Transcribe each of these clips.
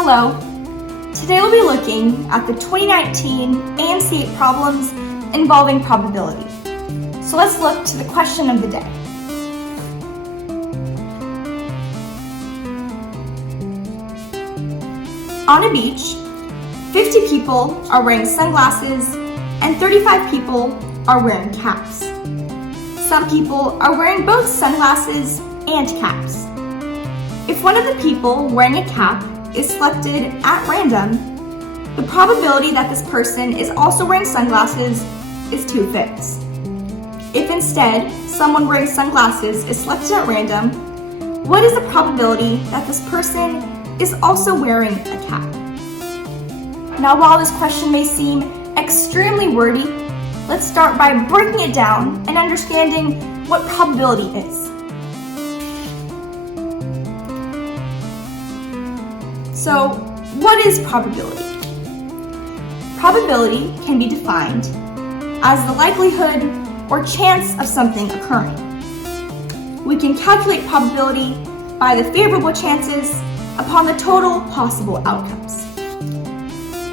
Hello. Today we'll be looking at the 2019 AMC problems involving probability. So let's look to the question of the day. On a beach, 50 people are wearing sunglasses and 35 people are wearing caps. Some people are wearing both sunglasses and caps. If one of the people wearing a cap is selected at random, the probability that this person is also wearing sunglasses is 2/5. If instead someone wearing sunglasses is selected at random, what is the probability that this person is also wearing a cap? Now, while this question may seem extremely wordy, let's start by breaking it down and understanding what probability is. So, what is probability? Probability can be defined as the likelihood or chance of something occurring. We can calculate probability by the favorable chances upon the total possible outcomes.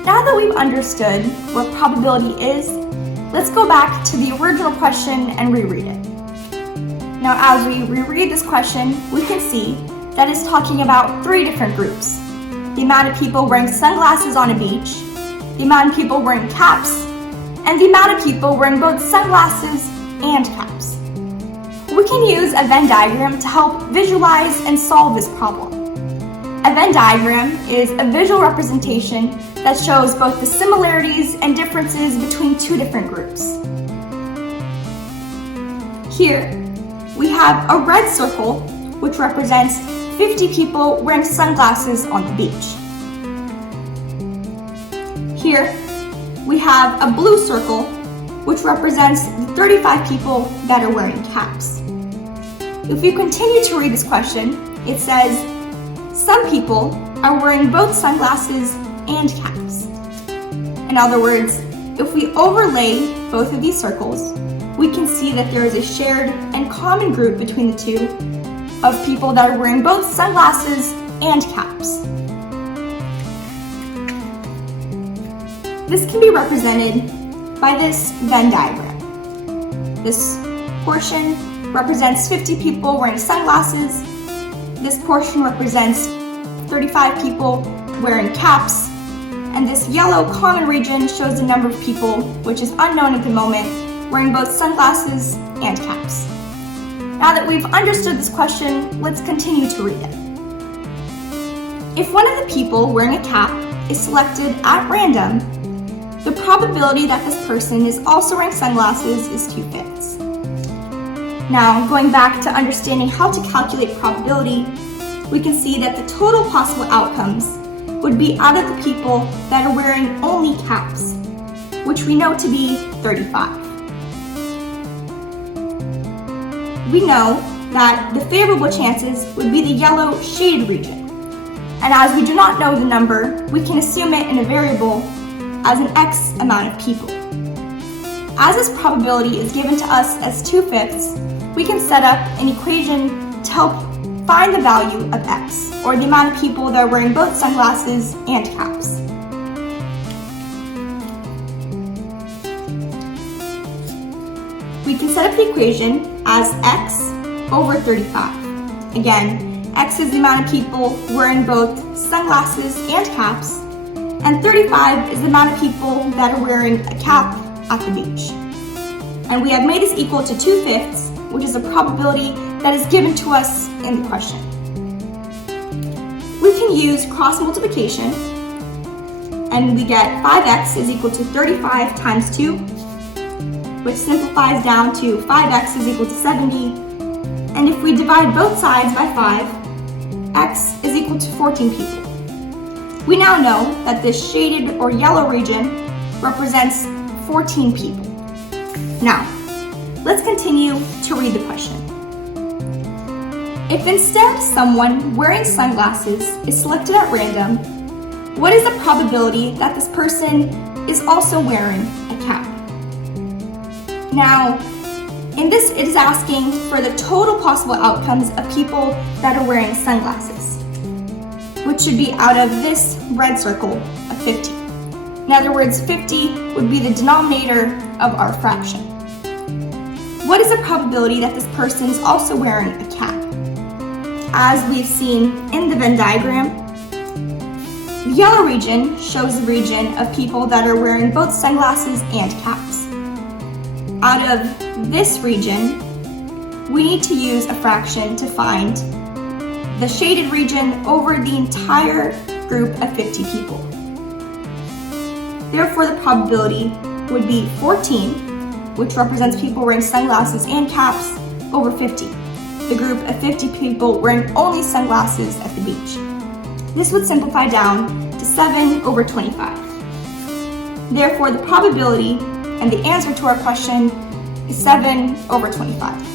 Now that we've understood what probability is, let's go back to the original question and reread it. Now, as we reread this question, we can see that it's talking about 3 different groups: the amount of people wearing sunglasses on a beach, the amount of people wearing caps, and the amount of people wearing both sunglasses and caps. We can use a Venn diagram to help visualize and solve this problem. A Venn diagram is a visual representation that shows both the similarities and differences between 2 different groups. Here, we have a red circle, which represents 50 people wearing sunglasses on the beach. Here, we have a blue circle, which represents the 35 people that are wearing caps. If you continue to read this question, it says, some people are wearing both sunglasses and caps. In other words, if we overlay both of these circles, we can see that there is a shared and common group between the 2 of people that are wearing both sunglasses and caps. This can be represented by this Venn diagram. This portion represents 50 people wearing sunglasses. This portion represents 35 people wearing caps. And this yellow common region shows the number of people, which is unknown at the moment, wearing both sunglasses and caps. Now that we've understood this question, let's continue to read it. If one of the people wearing a cap is selected at random, the probability that this person is also wearing sunglasses is 2/5. Now, going back to understanding how to calculate probability, we can see that the total possible outcomes would be out of the people that are wearing only caps, which we know to be 35. We know that the favorable chances would be the yellow shaded region. And as we do not know the number, we can assume it in a variable as an X amount of people. As this probability is given to us as 2/5, we can set up an equation to help find the value of X, or the amount of people that are wearing both sunglasses and caps. We can set up the equation as X over 35. Again, X is the amount of people wearing both sunglasses and caps, and 35 is the amount of people that are wearing a cap at the beach. And we have made this equal to 2/5, which is a probability that is given to us in the question. We can use cross multiplication, and we get 5x is equal to 35 times 2, which simplifies down to 5x is equal to 70. And if we divide both sides by 5, x is equal to 14 people. We now know that this shaded or yellow region represents 14 people. Now, let's continue to read the question. If instead someone wearing sunglasses is selected at random, what is the probability that this person is also wearing a cap? Now, in this, it is asking for the total possible outcomes of people that are wearing sunglasses. which should be out of this red circle of 50. In other words, 50 would be the denominator of our fraction. What is the probability that this person is also wearing a cap? As we've seen in the Venn diagram, the yellow region shows the region of people that are wearing both sunglasses and caps. Out of this region, we need to use a fraction to find the shaded region over the entire group of 50 people. Therefore, the probability would be 14, which represents people wearing sunglasses and caps, over 50, the group of 50 people wearing only sunglasses at the beach. This would simplify down to 7 over 25. Therefore, the probability and the answer to our question is 7 over 25.